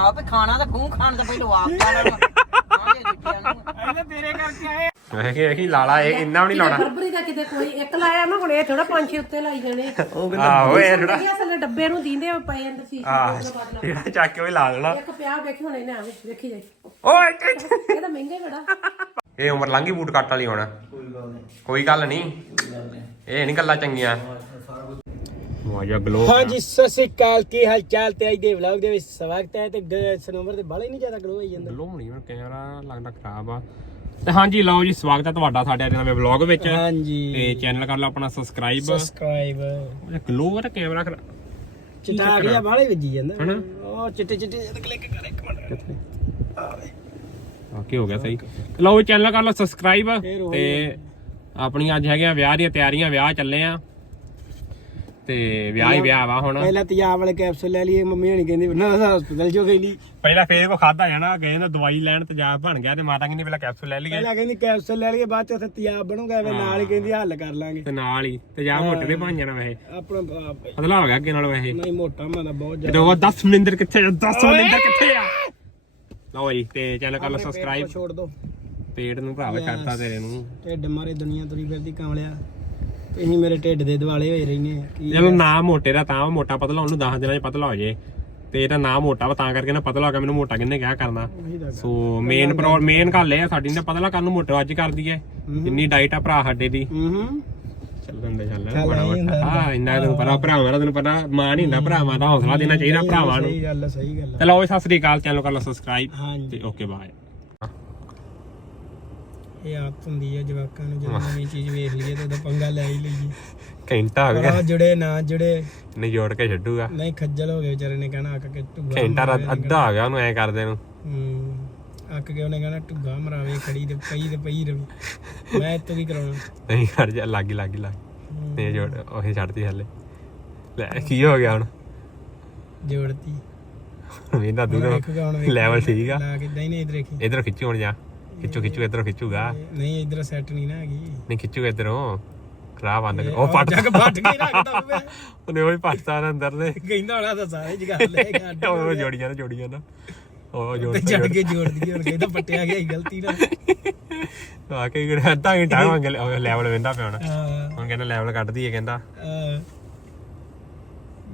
ਆਪੇ ਖਾਣਾ ਤਾਂ ਖੂਹ ਖਾਣ ਤੋਂ ਪਹਿਲਾਂ ਆਪ ਖਾਣਾ ਵਾ। ਆਹ ਇਹ ਦੂਜਿਆਂ ਨੂੰ। ਇਹਨੇ ਤੇਰੇ ਕਰਕੇ ਆਏ। ਵੇਖੀ ਵੇਖੀ ਲਾਲਾ ਇਹ ਇੰਨਾ ਵੀ ਨਹੀਂ ਲਾਉਣਾ। ਫਰਵਰੀ ਦਾ ਕਿਤੇ ਕੋਈ ਇੱਕ ਲਾਇਆ ਮੈਂ ਹੁਣ ਇਹ ਥੋੜਾ ਪੰਜ ਛੇ ਉੱਤੇ ਲਾਈ ਜਾਣੇ। ਆਹੋ ਇਹ ਥੋੜਾ ਇਹ ਅਸਲ ਡੱਬੇ ਨੂੰ ਦਿੰਦੇ ਪਏ ਅੰਦਰ ਸੀ। ਆਹ ਜਿਹੜਾ ਚੱਕ ਕੇ ਉਹ ਹੀ ਲਾ ਲੈਣਾ ਇੱਕ ਪਿਆ ਵੇਖੀ ਹੁਣ ਇਹਨੇ ਆਵੇ ਵੇਖੀ ਜਾਈ। ਓਏ ਇੱਕ- ਇੱਕ। ਇਹ ਤਾਂ ਮਹਿੰਗਾ ਹੀ ਬੜਾ। ਇਹ ਉਮਰ ਲੰਘੀ ਬੂਟ ਕੱਟ ਵਾਲੀ ਹੋਣਾ। ਕੋਈ ਗੱਲ ਨਹੀਂ। ਇਹ ਨਹੀਂ ਗੱਲਾਂ ਚੰਗੀਆਂ। ਵਾਜਾ ਗਲੋ ਹਾਂਜੀ ਸਤਿ ਸ਼੍ਰੀ ਅਕਾਲ ਕੀ ਹਾਲ ਚਾਲ ਤੇ ਅੱਜ ਦੇ ਵਲੌਗ ਦੇ ਵਿੱਚ ਸਵਾਗਤ ਹੈ ਤੇ ਸਨੋਵਰ ਦੇ ਬਾਲੇ ਨਹੀਂ ਜ਼ਿਆਦਾ ਗਲੋ ਹੋਈ ਜਾਂਦਾ। ਗਲੋ ਹੁਣ ਕੈਮਰਾ ਲੱਗਦਾ ਖਰਾਬ ਆ। ਤੇ ਹਾਂਜੀ ਲਓ ਜੀ ਸਵਾਗਤ ਹੈ ਤੁਹਾਡਾ ਸਾਡੇ ਅੱਜ ਨਵੇਂ ਵਲੌਗ ਵਿੱਚ। ਹਾਂਜੀ। ਤੇ ਚੈਨਲ ਕਰ ਲਓ ਆਪਣਾ ਸਬਸਕ੍ਰਾਈਬ ਸਬਸਕ੍ਰਾਈਬ ਗਲੋ ਆ ਤੇ ਕੈਮਰਾ ਖਰਾ ਚਿੱਟਾ ਅਗਲਿਆ ਬਾਲੇ ਵੱਜੀ ਜਾਂਦਾ। ਹਨਾ? ਉਹ ਚਿੱਟੇ ਚਿੱਟੇ ਜਦ ਕਲਿੱਕ ਕਰ ਇੱਕ ਮਿੰਟ। ਆ ਕੀ ਹੋ ਗਿਆ ਸਹੀ? ਤੇ ਲਓ ਚੈਨਲ ਕਰ ਲਓ ਸਬਸਕ੍ਰਾਈਬ ਹੋ ਤੇ ਆਪਣੀਆਂ ਅੱਜ ਹੈਗੀਆਂ ਵਿਆਹ ਦੀਆਂ ਤਿਆਰੀਆਂ ਵਿਆਹ ਚੱਲੇ ਆ। ਤੇ ਵਿਆਹ ਹੀ ਵਿਆਹ ਵਾ ਹੁਣ। ਪਹਿਲਾਂ ਤਿਆਬ ਵਾਲੇ ਕੈਪਸੂਲ ਲੈ ਲਈਏ ਮੰਮੀ ਹਣੀ ਕਹਿੰਦੀ ਨਾ ਹਸਪੀਟਲ ਚੋਂ ਗਈ ਨਹੀਂ। ਪਹਿਲਾਂ ਫੇਰ ਕੋ ਖਾਦਾ ਜਾਣਾ ਨਾ ਦਵਾਈ ਲੈਣ ਤੇਜ਼ਾਬ ਬਣ ਗਿਆ ਤੇ ਮਾਤਾ ਕਹਿੰਦੀ ਪਹਿਲਾਂ ਕੈਪਸੂਲ ਲੈ ਲਈਏ। ਪਹਿਲਾਂ ਕਹਿੰਦੀ ਕੈਪਸੂਲ ਲੈ ਲਈਏ ਬਾਅਦ ਚ ਉੱਥੇ ਤਿਆਬ ਬਣੂਗਾ ਐਵੇਂ ਨਾਲ ਹੀ ਕਹਿੰਦੀ ਹੱਲ ਕਰ ਲਾਂਗੇ। ਤੇ ਨਾਲ ਹੀ ਤੇਜ਼ਾਬ ਮੋਟੇ ਦੇ ਬਣ ਜਾਣਾ ਵੈਸੇ। ਆਪਣਾ ਆਪ- ਪਤਲਾ ਹੋ ਗਿਆ ਅੱਗੇ ਨਾਲ ਵੈਸੇ। ਨਹੀਂ ਮੋਟਾ ਮੈਂ ਤਾਂ ਬਹੁਤ ਜ਼ਿਆਦਾ ਉਹ 10 ਮਨਿੰਦਰ ਕਿੱਥੇ 10 ਮਨਿੰਦਰ ਕਿੱਥੇ ਆ? ਲਓ ਜੀ ਤੇ ਚੈਨਲ ਕਰ ਲਓ ਸਬਸਕ੍ਰਾਈਬ ਛੋੜ ਦੋ। ਪੇਟ ਨੂੰ ਭਰਾਵਾ ਕਰਤਾ ਤੇਰੇ ਨੂੰ। ਢਿੱਡ ਮਾਰੇ ਦੁਨੀਆ ਤੁਰੀ ਫਿਰਦੀ ਕਾਮਲਿਆ ਤੁਸੀਂ ਮੇਰੇ ਢਿੱਡ ਦੇ ਦਿਵਾਲੇ ਹੋਏ ਰਹਿੰਦੇ ਆ ਕੀ ਚਲੋ ਨਾ ਮੋਟੇ ਦਾ ਤਾਂ ਮੋਟਾ ਪਤਲਾ ਉਹਨੂੰ 10 ਦਿਨਾਂ 'ਚ ਪਤਲਾ ਹੋ ਜੇ। ਤੇ ਇਹਦਾ ਨਾ ਮੋਟਾ ਵਾ ਤਾਂ ਕਰਕੇ ਨਾ ਪਤਲਾ ਹੋ ਗਿਆ ਮੈਨੂੰ ਮੋਟਾ ਕਿੰਨੇ ਕਿਹਾ ਕਰਨਾ। ਉਹੀ ਤਾਂ ਸੋ ਮੇਨ ਪ੍ਰੋ ਮੇਨ ਗੱਲ ਇਹ ਆ ਸਾਡੀ ਨੇ ਪਤਲਾ ਕਰਨ ਨੂੰ ਮੋਟਾ ਅੱਜ ਕਰਦੀ ਐ ਜਿੰਨੀ ਡਾਈਟ ਆ ਭਰਾ ਸਾਡੇ ਦੀ। ਹੂੰ। ਹੂੰ ਚੱਲਣ ਦੇ ਚੱਲ ਬੜਾ। ਵੱਡਾ ਹਾਂ ਇੰਨਾ ਤੈਨੂੰ ਪਤਾ ਭਰਾਵਾਂ ਦਾ ਤੈਨੂੰ ਪਤਾ ਮਾਂ ਨਹੀਂ ਹੁੰਦਾ ਭਰਾਵਾਂ ਦਾ ਹੌਸਲਾ ਦੇਣਾ ਚਾਹੀਦਾ ਭਰਾਵਾਂ ਨੂੰ। ਸਹੀ ਗੱਲ ਆ ਸਹੀ ਗੱਲ ਆ। ਤੇ ਲਓ ਜੀ, ਸਤਿ ਸ੍ਰੀ ਅਕਾਲ ਚੈਨਲ ਕਰ ਲਓ ਸਬਸਕ੍ਰਾਈਬ ਹਾਂਜੀ। ਤੇ ਓਕੇ ਬਾਏ ਇਹ ਆਦਤ ਹੁੰਦੀ ਹੈ ਜਵਾਕਾਂ ਨੂੰ ਜਦੋਂ ਨਵੀਂ ਚੀਜ਼ ਵੇਖ ਲਈਏ ਤੇ ਉਹਦਾ ਪੰਗਾ ਲੈ ਹੀ ਲਈਏ। ਘੰਟਾ ਹੋ ਗਿਆ। ਜੁੜੇ ਨਾ ਜੁੜੇ ਨਹੀਂ ਜੋੜ ਕੇ ਛੱਡੂਗਾ। ਨਹੀਂ ਖੱਜਲ ਹੋ ਗਏ ਵਿਚਾਰੇ ਨੇ ਕਹਿਣਾ ਅੱਕ ਕੇ ਢੁੱਗਾ ਘੰਟਾ। ਅੱਧਾ ਹੋ ਗਿਆ ਉਹਨੂੰ ਐ ਕਰਦੇ ਨੂੰ। ਹੂੰ ਅੱਕ ਕੇ ਉਹਨੇ ਕਹਿਣਾ ਢੁੱਗਾ ਮਰਾਵੇ ਖੜੀ ਤੇ ਪਈ ਤੇ ਪਈ ਰਵੇ। ਮੈਂ ਇੱਥੋਂ ਕੀ ਕਰਾਉਣਾ? ਨਹੀਂ ਕਰ ਜਾ ਲੱਗੀ ਲੱਗੀ ਲੱਗ ਨਹੀਂ ਜੋੜ ਉਹੀ ਛੱਡਤੀ ਹਲੇ। ਲੈ ਕੀ ਹੋ ਗਿਆ ਹੁਣ? ਜੋੜਤੀ। ਇਹਦਾ ਦੂਰੋਂ ਵੇਖੂਗਾ ਹੁਣ ਲੈਵਲ ਠੀਕ ਆ। ਲਾ ਕੇ ਨਹੀਂ ਨਹੀਂ ਇਧਰ ਦੇਖੀ ਇਧਰ ਖਿੱਚੂ ਹੁਣ ਜਾ। ਖਿੱਚੂ ਖਿੱਚੂ ਇਧਰੋਂ ਖਿੱਚੂਗਾ ਨਹੀਂ ਇਧਰ ਸੈੱਟ ਨਹੀਂ ਨਾ ਹੈਗੀ। ਨਹੀਂ ਖਿੱਚੂ ਇਧਰੋਂ। ਖਰਾਬ ਆਂਦਾ ਉਹ ਪੱਟ ਜੱਗ ਫਟ ਕੇ ਰੱਖਦਾ ਉਹਨੇ ਉਹ ਹੀ ਪੱਟਦਾ ਨਾ ਅੰਦਰ ਦੇ ਕਹਿੰਦਾ ਹੋਣਾ ਤਾਂ ਸਾਰੇ ਜਗਾ ਲੈ ਉਹ ਜੋੜੀਆਂ ਨਾ ਜੋੜੀਆਂ ਨਾ। ਉਹ ਜੋੜ ਚੜ ਕੇ ਜੋੜ ਦਈਏ ਹੁਣ ਕਹਿੰਦਾ ਪੱਟਿਆ ਗਿਆ ਗਲਤੀ ਨਾਲ। ਆ ਕੇ ਕਿਹੜਾ ਅੱਧਾ ਘੰਟਾ ਮੰਗ ਲੈਵਲ ਵੇਂਦਾ ਪਿਆ ਹੁਣ। ਹਾਂ। ਹੁਣ ਕਹਿੰਦਾ ਲੈਵਲ ਕੱਢ ਦਈਏ ਕਹਿੰਦਾ।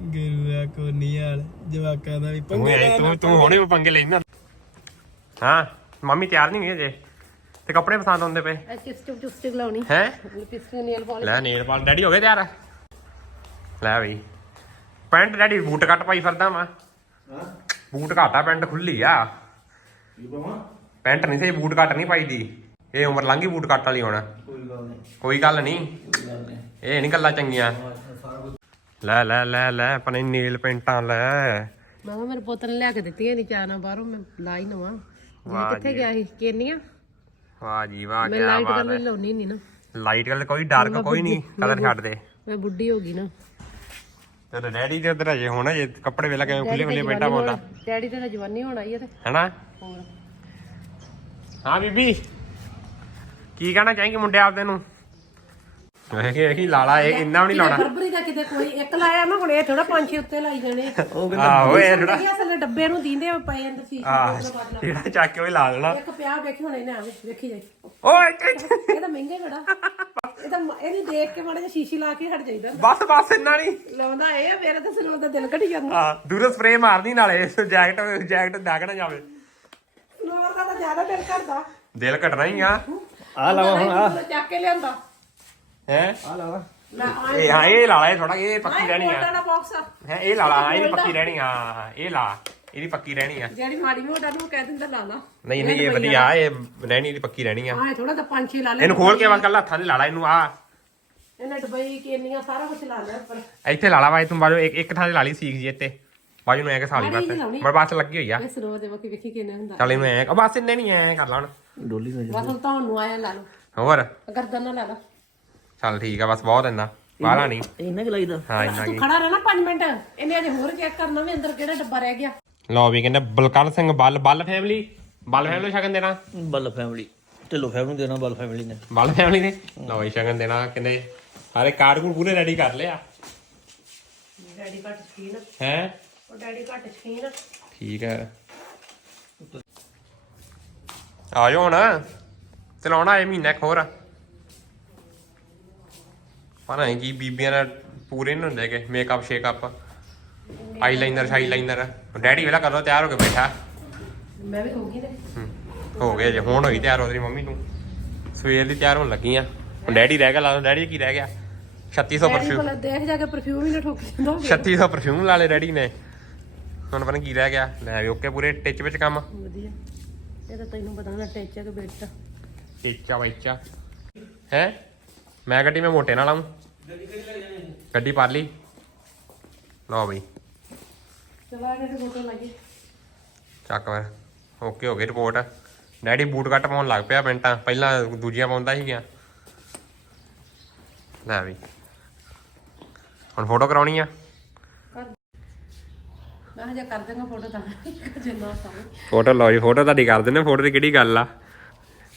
ਗੁਰੂਆ ਕੋ ਨਿਆਲ ਜਵਾਕਾਂ ਦਾ ਵੀ ਪੰਗੇ ਤੂੰ ਤੂੰ ਹੁਣੇ ਪੰਗੇ ਲੈਣਾ ਹਾਂ। ਮੰਮੀ ਤਿਆਰ ਨਹੀਂ ਹੋਈ ਅਜੇ। ਤੇ ਕੱਪੜੇ ਪਸੰਦ ਆਉਂਦੇ ਪਏ। ਲਾਉਣੀ। ਹੈ? ਲਿਪਸਟਿਕ ਨੀਲ ਪਾਲਿਸ਼ ਲੈ ਨੇਲ ਪਾਲ ਡੈਡੀ ਹੋ ਗਏ ਤਿਆਰ? ਲੈ ਬਈ। ਪੈਂਟ ਡੈਡੀ ਬੂਟ ਕੱਟ ਪਾਈ ਫਿਰਦਾ ਵਾ। ਬੂਟ ਘਾਟਾ ਪੈਂਟ ਖੁੱਲੀ ਆ। ਪੈਂਟ ਨਹੀਂ ਸਹੀ ਬੂਟ ਕੱਟ ਨਹੀਂ ਪਾਈਦੀ। ਇਹ ਉਮਰ ਲੰਘੀ ਬੂਟ ਕੱਟ ਵਾਲੀ ਹੋਣਾ। ਕੋਈ ਗੱਲ ਨਹੀਂ। ਇਹ ਨਹੀਂ ਗੱਲਾਂ ਚੰਗੀਆਂ। ਲੈ ਲੈ ਲੈ ਲੈ ਆਪਣੇ ਨੇਲ ਪੈਂਟਾਂ ਲੈ। ਮਾਮਾ ਮੇਰੇ ਪੁੱਤ ਨੇ ਲਿਆ ਕੇ ਦਿੱਤੀਆਂ ਨਹੀਂ ਚਾਣਾ ਬਾਹਰੋਂ ਮੈਂ ਲਾਈ ਨਵਾਂ ਵਾਹ ਕਿੱਥੇ ਗਿਆ ਸੀ? ਕਿੰਨੀਆਂ? ਵਾਹ ਜੀ ਵਾਹ ਮੈਂ ਲਾਈਟ ਕਲਰ ਲਾਉਣੀ ਨਹੀਂ ਨਾ। ਲਾਈਟ ਕਲਰ ਕੋਈ ਡਾਰਕ ਕੋਈ ਨਹੀਂ ਕਲਰ ਛੱਡ ਦੇ। ਮੈਂ ਬੁੱਢੀ ਹੋ ਗਈ ਨਾ। ਤੇ ਡੈਡੀ ਦੇ ਉਧਰ ਅਜੇ ਹੁਣ ਜੇ ਕੱਪੜੇ ਵੇਲਾ ਕਿਵੇਂ ਖੁੱਲੇ ਖੁੱਲੇ ਪੈਂਟਾਂ ਪਾਉਂਦਾ ਡੈਡੀ ਤੇ ਜਵਾਨੀ ਹੋਣਾ ਹੀ ਆ ਤੇ। ਹੈਨਾ? ਹਾਂ ਬੀਬੀ। ਕੀ ਕਹਿਣਾ ਚਾਹੀਂਗੇ ਮੁੰਡੇ ਆਪਦੇ ਨੂੰ? ਵੇਖੀ ਵੇਖੀ ਲਾਲਾ ਇਹ ਇੰਨਾ ਵੀ ਨਹੀਂ ਲਾਉਣਾ। ਫਰਵਰੀ ਦਾ ਕਿਤੇ ਕੋਈ ਇੱਕ ਲਾਇਆ ਮੈਂ ਹੁਣ ਇਹ ਥੋੜਾ ਪੰਜ ਛੇ ਉੱਤੇ ਲਾਈ ਜਾਣੇ ਆਹੋ ਇਹ ਥੋੜਾ ਇਹ ਅਸਲ ਡੱਬੇ ਨੂੰ ਦਿੰਦੇ ਪਏ ਅੰਦਰ ਸੀ ਆਹ ਜਿਹੜਾ ਚੱਕ ਕੇ ਉਹ ਹੀ ਲਾ ਲੈਣਾ ਇੱਕ ਪਿਆ ਵੇਖੀ ਹੁਣ ਇਹਨੇ ਆਵੇ ਵੇਖੀ ਜਾਈ। ਓਏ। ਇਹ ਤਾਂ ਮਹਿੰਗਾ ਹੀ ਬੜਾ। ਇਹ ਤਾਂ ਮ- ਇਹਨੂੰ ਦੇਖ ਕੇ ਮਾੜਾ ਜਿਹਾ ਸ਼ੀਸ਼ੀ ਲਾ ਕੇ ਹਟ ਜਾਈਦਾ। ਬਸ ਬਸ ਇੰਨਾ ਨਹੀਂ। ਲਾਉਂਦਾ ਇਹ ਮੇਰਾ ਤਾਂ ਸਿਰ ਦਾ ਦਿਲ ਘਟੀ ਜਾਂਦਾ। ਆ ਦੂਰੋਂ ਸਪਰੇ ਮਾਰਦੀ ਨਾਲੇ ਜੈਕਟ ਜੈਕਟ ਨਾ ਜਾਵੇ। ਲੋਰ ਦਾ ਤਾਂ ਜ਼ਿਆਦਾ ਦਿਲ ਕਰਦਾ ਦਿਲ ਘਟਣਾ ਹੀ ਆ। ਆ ਲਾਵਾ ਹੁਣ ਆ ਚੱਕ ਕੇ ਲਿਆਂਦਾ। ਹੈ? ਆ ਲੈ ਇਹ ਹਾਂ ਇਹ ਲਾਲਾ ਇਹ ਥੋੜਾ ਇਹ ਪੱਕੀ ਰਹਿਣੀ ਆ। ਦਾ ਬਾਕਸ ਹੈ ਇਹ ਲਾਲਾ ਇਹਦੀ ਪੱਕੀ ਰਹਿਣੀ ਆ ਇਹ ਲਾ ਇਹਦੀ ਪੱਕੀ ਰਹਿਣੀ ਆ। ਜਿਹੜੀ ਮਾੜੀ ਮੋਟਾ ਨੂੰ ਕਹਿ ਦਿੰਦਾ ਲਾ ਲਾ। ਨਹੀਂ ਨਹੀਂ ਇਹ ਵਧੀਆ ਇਹ ਰਹਿਣੀ ਇਹਦੀ ਪੱਕੀ ਰਹਿਣੀ ਆ। ਆਹ ਥੋੜਾ ਤਾਂ ਪੰਜ ਛੇ ਲਾ ਲੈ। ਇਹਨੂੰ ਖੋਲ ਕੇ ਵਾ ਕੱਲ ਹੱਥਾਂ 'ਚ ਲਾ ਲਾ ਇਹਨੂੰ ਆ ਇਹਨੇ ਡਬਈ ਕੇਨੀਆਂ ਸਾਰਾ ਕੁਝ ਲਾ ਲਿਆ ਪਰ ਇੱਥੇ ਲਾ ਲਾ ਬਾਈ ਤੂੰ ਬਾਜੂ ਇੱਕ ਇੱਕ ਥਾਂ 'ਤੇ ਲਾ ਲਈ ਸੀਖ ਜੀ ਇੱਥੇ। ਬਾਜੂ ਨੂੰ ਐ ਕਿ ਸਾਲੀ ਬਸ। ਲਾਉਣੀ। ਪਰ ਬਸ ਲੱਗੀ ਹੋਈ ਆ। ਇਹ ਸਰੋ ਦੇ ਬਾਕੀ ਵੇਖੀ ਕਿੰਨੇ ਹੁੰਦਾ। ਚੱਲ ਇਹਨੂੰ ਐ ਬਸ ਇੰਨੇ ਨਹੀਂ ਐ ਕਰ ਲਾ ਹੁਣ। ਬਸ ਹੁਣ ਤਾਂ ਨੂੰ ਆਇਆ ਲਾ ਲਓ। ਹੋਰ? ਗਰਦਨ ਨਾਲ ਲਾ ਲਾ। ਚੱਲ ਠੀਕ ਆ ਬਸ ਬਹੁਤ ਇੰਨਾ। ਬਾਹਲਾ ਨਹੀਂ ਇੰਨਾ ਕਿ ਲੱਗਦਾ ਹਾਂ ਇੰਨਾ ਤੂੰ ਖੜਾ ਰਹਿਣਾ 5 ਮਿੰਟ। ਇਹਨੇ ਅਜੇ ਹੋਰ ਚੈੱਕ ਕਰਨਾ ਵੀ ਅੰਦਰ ਕਿਹੜਾ ਡੱਬਾ ਰਹਿ ਗਿਆ। ਲਓ ਵੀ ਕਹਿੰਦੇ ਬਲਕਰ ਸਿੰਘ ਬੱਲ ਬੱਲ ਫੈਮਿਲੀ ਬੱਲ ਫੈਮਿਲੀ ਸ਼ਗਨ ਦੇਣਾ। ਬੱਲ ਫੈਮਿਲੀ ਢਿੱਲੋ ਫੈਮਿਲੀ ਦੇਣਾ ਬੱਲ ਫੈਮਿਲੀ ਨੇ। ਬੱਲ ਫੈਮਿਲੀ ਨੇ? ਲਓ ਵੀ ਸ਼ਗਨ ਦੇਣਾ ਕਹਿੰਦੇ। ਸਾਰੇ ਕਾਰਡ ਕੂਡ ਪੂਰੇ ਰੈਡੀ ਕਰ ਲਿਆ। ਡੈਡੀ ਘੱਟ ਸ਼ਕੀਨ। ਹੈ? ਉਹ ਡੈਡੀ ਘੱਟ ਸ਼ਕੀਨ। ਠੀਕ ਹੈ। ਆਜੋ ਹੁਣ। ਚਲਾਉਣਾ ਇਹ ਮਹੀਨਾ ਇੱਕ ਹੋਰ। ਪਤਾ ਨਹੀਂ ਕੀ ਬੀਬੀਆਂ ਦਾ ਪੂਰੇ ਨਹੀਂ ਹੁੰਦੇ ਕਿ ਮੇਕਅਪ ਸ਼ੇਕਅਪ ਆਈਲਾਈਨਰ ਸ਼ਾਈਲਾਈਨਰ ਡੈਡੀ ਵੇਲਾ ਕਰੋ ਤਿਆਰ ਹੋ ਕੇ ਬੈਠਾ। ਮੈਂ ਵੀ ਹੋ ਗਈ ਨੇ। ਹੋ ਗਿਆ ਜੇ ਹੁਣ ਹੋਈ ਤਿਆਰ ਹੋ ਤੇਰੀ ਮੰਮੀ ਨੂੰ। ਸਵੇਰ ਦੀ ਤਿਆਰ ਹੋਣ ਲੱਗੀ ਆ ਹੁਣ ਡੈਡੀ ਰਹਿ ਗਿਆ ਲਾ ਲਓ ਡੈਡੀ ਕੀ ਰਹਿ ਗਿਆ? 3600 ਪਰਫਿਊਮ ਦੇਖ ਜਾ ਕੇ ਪਰਫਿਊਮ ਹੀ ਨਾ ਠੋਕ ਜਾਂਦਾ 3600 ਪਰਫਿਊਮ ਲਾ ਲੇ ਡੈਡੀ ਨੇ। ਹੁਣ ਪਤਾ ਕੀ ਰਹਿ ਗਿਆ। ਲੈ ਵੀ ਓਕੇ ਪੂਰੇ ਟਿਚ ਵਿੱਚ ਕੰਮ। ਵਧੀਆ। ਇਹ ਤਾਂ ਤੈਨੂੰ ਬਤਾਣਾ ਟਿਚਾ ਕੇ ਬੇਟਾ ਟਿਚਾ ਵਾਈਚਾ ਹੈ? ਮੈਂ ਗੱਡੀ ਮੈਂ ਮੋਟੇ ਨਾਲ ਆਉਂ ਗੱਡੀ ਪਰ ਲਈ। ਲਓ ਬਈ। ਚੱਕ ਮੈਂ ਓਕੇ ਹੋ ਗਈ ਰਿਪੋਰਟ ਡੈਡੀ ਬੂਟ ਕੱਟ ਪਾਉਣ ਲੱਗ ਪਿਆ ਪੈਂਟਾਂ। ਪਹਿਲਾਂ ਦੂਜੀਆਂ ਪਾਉਂਦਾ ਸੀ ਗਿਆ। ਲੈ ਵੀ ਹੁਣ ਫੋਟੋ ਕਰਾਉਣੀ ਆ। ਫੋਟੋ ਲਓ ਜੀ ਫੋਟੋ ਤੁਹਾਡੀ ਕਰ ਦਿੰਦੇ ਫੋਟੋ ਦੀ ਕਿਹੜੀ ਗੱਲ ਆ?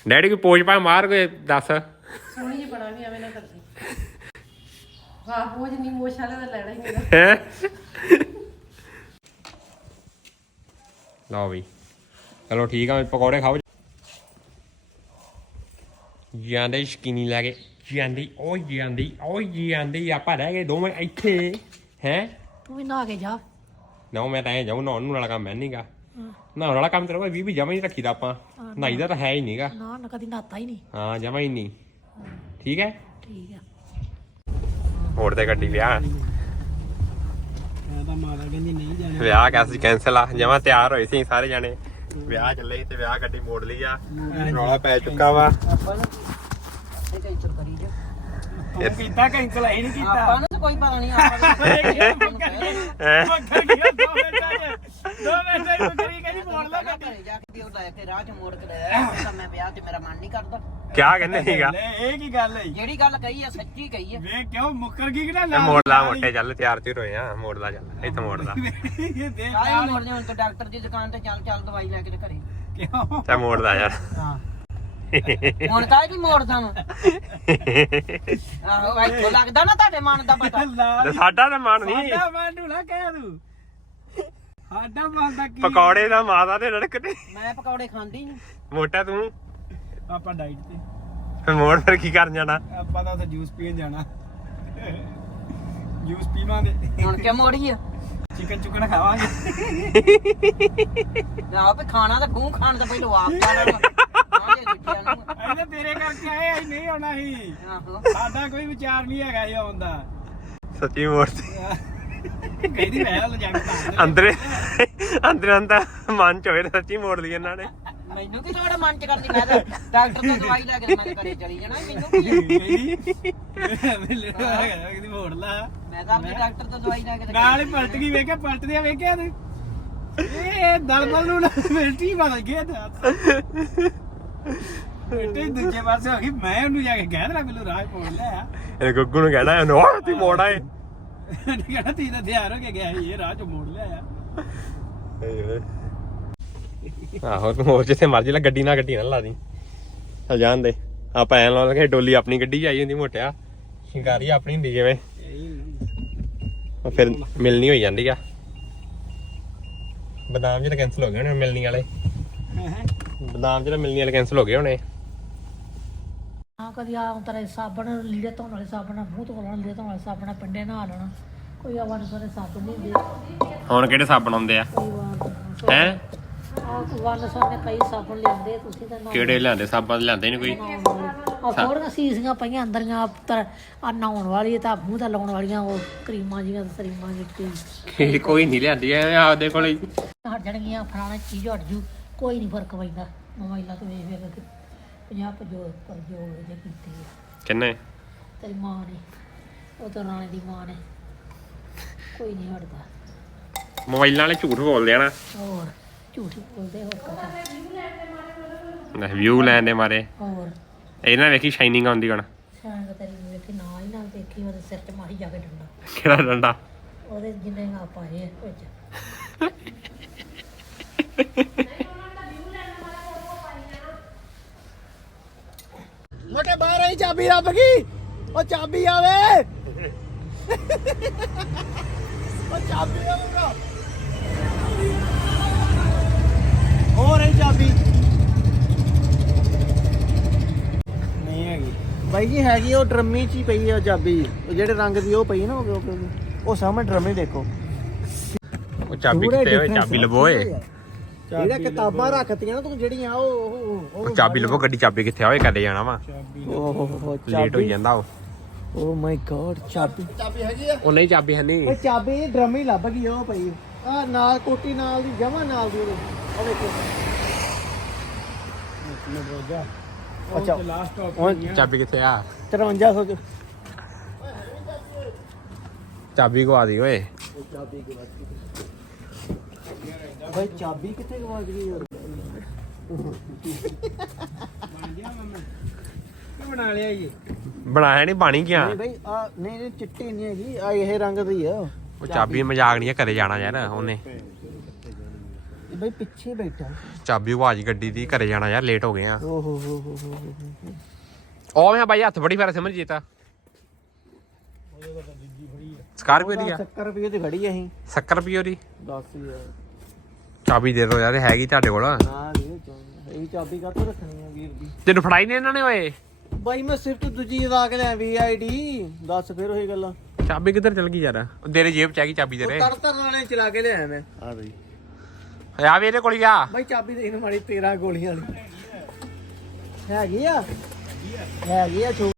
ਡੈਡੀ ਕੋਈ ਪੋਜ ਪਾ ਮਾਰ ਕੇ ਦੱਸ? ਸੋਹਣੀ ਜੀ ਬਣਾਉਣੀ ਐਵੇਂ ਨਾ ਕਰਦੀ। ਹਾਂ ਉਹ ਜਿੰਨੀ ਮੋਸ਼ ਵਾਲੇ ਦਾ ਲੈਣਾ ਹੀ ਮੇਰਾ ਹੈ? ਲਓ ਵੀ। ਚਲੋ ਠੀਕ ਆ ਪਕੌੜੇ ਖਾਓ। ਜਾਂਦੇ ਸ਼ਕੀਨੀ ਲੈ ਕੇ ਜਾਂਦੀ ਓਏ ਜਾਂਦੀ ਓਏ ਜਾਂਦੀ ਆਪਾਂ ਰਹਿ ਗਏ ਦੋਵੇਂ ਇੱਥੇ ਹੈ? ਤੂੰ ਵੀ ਨਾ ਕੇ ਜਾ। ਨਾ ਮੈਂ ਤਾਂ ਐ ਜਾਉ ਨਾ ਉਹਨੂੰ ਵਾਲਾ ਕੰਮ ਮੈਂ ਨਹੀਂਗਾ ਨਾ ਵਾਲਾ ਕੰਮ ਤੇਰਾ ਕੋਈ ਵੀ ਵੀ ਜਮਾ ਹੀ ਰੱਖੀਦਾ ਆਪਾਂ। ਨਾਈਦਾ ਤਾਂ ਹੈ ਹੀ ਨਹੀਂਗਾ ਨਾ ਨਾ ਕਦੀ ਨਾਤਾ ਹੀ ਨਹੀਂ। ਹਾਂ ਜਮਾ ਹੀ ਨਹੀਂ। ਠੀਕ ਹੈ? ਠੀਕ ਆ ਮੋੜ ਤੇ ਗੱਡੀ ਵਿਆਹ। ਵਿਆਹ ਕੈਸ ਕੈਨਸਲ ਆ। ਜਮਾ ਤਿਆਰ ਹੋਏ ਸੀ ਸਾਰੇ ਜਾਣੇ। ਵਿਆਹ ਚੱਲੇ ਤੇ ਵਿਆਹ ਗੱਡੀ ਮੋੜ ਲਈ ਆ। ਰੌਲਾ ਪੈ ਚੁੱਕਾ ਵਾ। ਆਪਾਂ ਨਾ ਕਰੀ ਜਾ ਕੀਤਾ ਕੈਂਸਲ ਇਹ ਨਹੀਂ ਕੀਤਾ। ਆਪਾਂ ਨੂੰ ਕੋਈ ਪਤਾ ਨਹੀਂ ਆਪਾਂ ਨੂੰ ਕਿਆ ਕਹਿੰਦੇ ਸੀਗਾ? ਲੈ ਇਹ ਕੀ ਗੱਲ ਹੈ ਜਿਹੜੀ ਗੱਲ ਕਹੀ ਆ ਸੱਚੀ ਕਹੀ ਆ। ਵੇ ਕਿਉਂ ਮੁੱਕਰ ਗਈ ਕਿ ਨਾ ਮੋੜ ਲਾ ਮੋਟੇ ਚੱਲ ਤਿਆਰ ਤਿਰ ਹੋਏ ਆ। ਮੋੜ ਲਾ ਚੱਲ ਇਹ ਤਾਂ? ਡਾਕਟਰ ਦੀ ਦਵਾਈ ਲੈ ਕੇ ਮੋੜ ਲਾ ਯਾਰ। ਹੁਣ ਕਾਹ ਵੀ ਮੋੜਦਾ ਵਾਂ ਆਹੋ ਇੱਥੋਂ ਲੱਗਦਾ ਨਾ ਤੁਹਾਡੇ ਮਨ ਦਾ ਪਤਾ। ਸਾਡਾ ਤਾਂ ਮਨ ਨਹੀਂ। ਸਾਡਾ ਮਨ ਨੂੰ ਨਾ ਕਹਿ ਦੂ। ਸਾਡਾ ਬਣਦਾ ਕੀ? ਪਕੌੜੇ ਦਾ ਮਾਦਾ ਦੇ ਲੜਕਦੇ ਮੈਂ ਪਕੌੜੇ ਖਾਂਦੀ ਨਹੀਂ ਮੋਟਾ ਤੂੰ? ਆਪਾਂ ਡਾਈਟ ਤੇ। ਫਿਰ ਮੋੜ ਫਿਰ ਕੀ ਕਰਨ ਜਾਣਾ? ਆਪਾਂ ਤਾਂ ਜੂਸ ਪੀਣ ਜਾਣਾ। ਜੂਸ ਪੀਵਾਂਗੇ। ਹੁਣ ਕਿ ਮੋੜੀ ਆ? ਚਿਕਨ ਚੁਕਨ ਖਾਵਾਂਗੇ। ਨਾ ਵੀ ਖਾਣਾ ਤਾਂ ਗੂੰ ਖਾਣ ਤੋਂ ਪਹਿਲਾਂ ਆਪ ਖਾਣਾ ਇਹਨੇ ਤੇਰੇ ਕਰਕੇ ਆਏ ਅਸੀਂ ਨਹੀਂ ਹੋਣਾ ਸੀ। ਸਾਡਾ ਕੋਈ ਵਿਚਾਰ ਨਹੀਂ ਹੈਗਾ ਇਹ ਆਉਣ ਦਾ। ਸੱਚੀ ਮੋੜ ਕਹਿੰਦੀ ਅੰਦਰੇ ਅੰਦਰੇ ਅੰਦਰ ਮਨ ਚ ਹੋਏ ਸੱਚੀ ਮੋੜ ਲਈ ਇਹਨਾਂ ਨੇ। ਮੈਨੂੰ ਕੀ ਲੋੜ ਮਨ ਚ ਕਰਦੀ ਮੈਂ ਤਾਂ ਡਾਕਟਰ ਤੋਂ ਦਵਾਈ ਲੈ ਕੇ ਮੈਂ ਘਰੇ ਚਲੀ ਜਾਣਾ ਮੈਨੂੰ ਕੀ ਕਹਿੰਦੀ ਮੋੜ ਲਾ। ਮੈਂ ਤਾਂ ਡਾਕਟਰ ਤੋਂ ਦਵਾਈ ਲੈ ਕੇ ਨਾਲ ਹੀ ਪਲਟ ਗਈ ਵੇਖਿਆ ਪਲਟਦੇ ਆ ਵੇਖਿਆ ਤੂੰ। ਇਹ ਦਲਬਲ ਨੂੰ ਮਿਲਟੀ ਬਣ ਗਿਆ ਤਾਂ ਦੂਜੇ ਪਾਸੇ ਹੋ ਗਈ ਮੈਂ ਉਹਨੂੰ ਜਾ ਕੇ ਕਹਿ ਦੇਣਾ ਰਾਹ ਪੋੜ ਲੈ ਆ। ਨੂੰ ਕਹਿਣਾ ਮੋੜਾ ਡੋਲੀ ਆਪਣੀ ਗੱਡੀ 'ਚ ਆਈ ਹੁੰਦੀ ਮੋਟਿਆ। ਸ਼ਿੰਗਾਰੀ ਆਪਣੀ ਹੁੰਦੀ ਜਿਵੇਂ। ਫਿਰ ਮਿਲਣੀ ਹੋਈ ਜਾਂਦੀ ਆ। ਬਦਾਮ ਜਿਹੜਾ ਕੈਨਸਲ ਹੋ ਗਏ ਹੋਣੇ ਮਿਲਣੀ ਵਾਲੇ। ਬਦਾਮ ਜਿਹੜਾ ਮਿਲਣੀ ਵਾਲੇ ਕੈਨਸਲ ਹੋ ਗਏ ਹੋਣੇ। ਕਦੀ ਆ ਤਰੇ ਸਾਬਣ ਲੀੜੇ ਧੋਣ ਵਾਲੇ ਸਾਬਣ ਨਾਲ ਮੂੰਹ ਧੋਣ ਵਾਲੇ ਧੋਣ ਵਾਲੇ ਸਾਬਣ ਨਾਲ ਪਿੰਡੇ ਨਹਾ ਲੈਣਾ। ਕੋਈ ਆਵਾਂ ਨੂੰ ਸਾਰੇ ਸਾਬਣ ਨਹੀਂ ਹੁੰਦੇ। ਹੁਣ ਕਿਹੜੇ ਸਾਬਣ ਆਉਂਦੇ ਆ? ਹੈ? ਵਨ ਸਾਨੇ ਕਈ ਸਾਬਣ ਲਿਆਂਦੇ ਤੁਸੀਂ ਤਾਂ ਕਿਹੜੇ ਲਿਆਂਦੇ। ਸਾਬਣ ਲਿਆਂਦੇ ਨਹੀਂ ਕੋਈ। ਆ ਥੋੜੀਆਂ ਸੀਸੀਆਂ ਪਈਆਂ ਅੰਦਰ ਤਰ ਤਾਂ ਮੂੰਹ ਤਾਂ ਲਾਉਣ ਵਾਲੀਆਂ ਉਹ ਕਰੀਮਾਂ ਜੀਆਂ ਸਰੀਮਾਂ ਜਿੱਤੀ ਕੋਈ ਨਹੀਂ ਲਿਆਂਦੀ ਐ ਆਪਦੇ ਕੋਲ ਹਟ ਜਾਣਗੀਆਂ ਫਲਾਣਾ ਚੀਜ਼ ਹਟ ਜੂ ਕੋਈ ਨਹੀਂ ਫ਼ਰਕ ਪੈਂਦਾ। ਮੋਬਾਈਲਾਂ ਤੋਂ ਵੇਖ ਵੇਖ ਕੇ। 50 ਪਜੋਲ ਪਜੋਲ ਜੇ ਕੀਤੀ ਆ। ਕਿੰਨੇ? ਤੇਰੀ ਮਾਂ ਨੇ ਉਹ ਤਾਂ ਰਾਣੇ ਦੀ ਮਾਂ ਨੇ। ਕੋਈ ਨਹੀਂ ਹਟਦਾ। ਮੋਬਾਈਲਾਂ ਵਾਲੇ ਝੂਠ ਬੋਲਦੇ ਆ ਨਾ। ਹੋਰ ਝੂਠ ਹੀ ਬੋਲਦੇ ਹੋਰ ਕੁਛ। ਨੀ। ਵਿਊ ਲੈਣ ਦੇ ਮਾਰੇ। ਹੋਰ। ਇਹਨਾਂ ਵੇਖੀ ਸ਼ਾਈਨਿੰਗ ਆਉਂਦੀ ਕਣ ਸ਼ਾਨ ਤੇਰੀ ਨੂੰ ਵੇਖੀ ਨਾ ਹੀ ਨਾ ਦੇਖੀ ਉਹਦੇ ਸਿਰ 'ਚ ਮਾਰੀ ਜਾ ਕੇ ਡੰਡਾ। ਕਿਹੜਾ ਡੰਡਾ? ਉਹਦੇ ਜਿੰਨੇ ਆ ਪਾਏ ਆ ਵਿੱਚ। ਮੋਟੇ ਬਾਹਰ ਆਈ ਚਾਬੀ ਰੱਬ ਕੀ? ਉਹ ਚਾਬੀ ਆਵੇ। ਉਹ ਚਾਬੀ ਆਵੇ ਹੋਰ ਹੈ ਚਾਬੀ। ਨਹੀਂ ਹੈਗੀ। ਬਾਈ ਜੀ ਹੈਗੀ ਉਹ ਡਰਮੀ ਚ ਹੀ ਪਈ ਆ ਚਾਬੀ। ਉਹ ਜਿਹੜੇ ਰੰਗ ਦੀ ਉਹ ਪਈ ਨਾ ਉਹ ਉਹ- ਉਹ ਸਾਹਮਣੇ ਡਰਮੀ ਦੇਖੋ। ਉਹ ਚਾਬੀ ਕਿਤੇ ਹੋਏ ਚਾਬੀ ਲਵੋ ਇਹਦਾ ਕਿਤਾਬਾਂ ਰੱਖਤੀਆਂ ਨਾ ਤੂੰ ਜਿਹੜੀਆਂ ਉਹ ਉਹ ਉਹ ਚਾਬੀ ਲਵੋ ਗੱਡੀ ਚਾਬੀ ਕਿੱਥੇ ਆ? ਓਏ ਕਦੇ ਜਾਣਾ ਵਾ। ਉਹ ਲੇਟ ਹੋਈ ਜਾਂਦਾ ਉਹ। ਓ ਮਾਈ ਗॉड ਚਾਬੀ। ਚਾਬੀ ਹੈਗੀ ਆ? ਉਹ ਨਹੀਂ ਚਾਬੀ ਹੈ ਨਹੀਂ ਇਹ ਚਾਬੀ ਦੀ ਡਰਮ ਹੀ ਲੱਭ ਗਈ ਉਹ ਪਈ ਆ ਨਾਲ ਕੋਟੀ ਨਾਲ ਦੀ ਜਮਾ ਨਾਲ ਦੀ ਉਹਦੇ। ਉਹ ਦੇਖੋ ਅੱਛਾ ਲਾਸਟ ਉਹ ਚਾਬੀ ਕਿੱਥੇ ਆ? 5300 ਚ। ਚਾਬੀ ਗਵਾ ਦੀ ਓਏ। ਭਾਈ ਚਾਬੀ ਕਿੱਥੇ ਗਵਾ ਗਈ ਯਾਰ? ਕੀ ਬਣਾ ਲਿਆ ਜੀ। ਬਣਾਇਆ ਨਹੀਂ ਬਣ ਗਿਆ। ਨਹੀਂ ਭਾਈ ਆ ਨਹੀਂ ਨਹੀਂ ਚਿੱਟੀ ਨਹੀਂ ਹੈਗੀ ਆ ਇਹ ਰੰਗ ਦੀ ਆ। ਉਹ ਚਾਬੀ ਮਜ਼ਾਕ ਨਹੀਂ ਕਰੇ ਜਾਣਾ ਯਾਰ ਉਹਨੇ। ਇਹ ਭਾਈ ਪਿੱਛੇ ਬੈਠਾ। ਚਾਬੀ ਆਵਾਜ਼ ਗੱਡੀ ਦੀ ਘਰੇ ਜਾਣਾ ਯਾਰ ਲੇਟ ਹੋ ਗਏ ਆ। ਓ ਹੋ ਹੋ ਹੋ ਹੋ। ਉਹ ਮੈਂ ਬਾਈ ਹੱਥ ਬੜੀ ਫੇਰ ਸਮਝ ਜੀਤਾ ਸਕਾਰਪੀਓ ਦੀ ਆ। 70 ਰੁਪਏ ਦੀ ਖੜੀ ਆ ਅਸੀਂ। 70 ਰੁਪਏ ਦੀ 10 ਯਾਰ। ਚਾਬੀ ਦੇ ਦੋ ਯਾਰ ਇਹ ਹੈਗੀ ਤੁਹਾਡੇ ਕੋਲ। ਚਾਹੀਦਾ ਇਹ ਚਾਬੀ ਕਾਹਤੋਂ ਰੱਖਣੀ ਆ ਵੀਰ ਦੀ? ਤੈਨੂੰ ਫੜਾਈ ਨਹੀਂ ਇਹਨਾਂ ਨੇ ਓਏ? ਬਾਈ ਮੈਂ ਸਿਰਫ ਦੂਜੀ ਲਾ ਕੇ ਲਿਆ ਵੀਆਈਡੀ ਦੱਸ ਫਿਰ ਉਹੀ ਗੱਲਾਂ। ਚਾਬੀ ਕਿੱਧਰ ਚਲ ਗਈ ਯਾਰ? ਤੇਰੇ ਜੇਬ ਚ ਹੈਗੀ ਚਾਬੀ ਤੇਰੇ। ਤਰ ਤਰ ਵਾਲੇ ਚਲਾ ਕੇ ਲਿਆ ਮੈਂ। ਆ ਬਈ। ਆ ਵੀ ਇਹਦੇ ਕੋਲ ਹੀ ਆ। ਬਾਈ ਚਾਬੀ ਦੇ ਇਹਨੂੰ ਮਾੜੀ 13 ਗੋਲੀਆਂ ਵਾਲੀ। ਹੈਗੀ ਆ? ਹੈਗੀ ਆ ਛੋ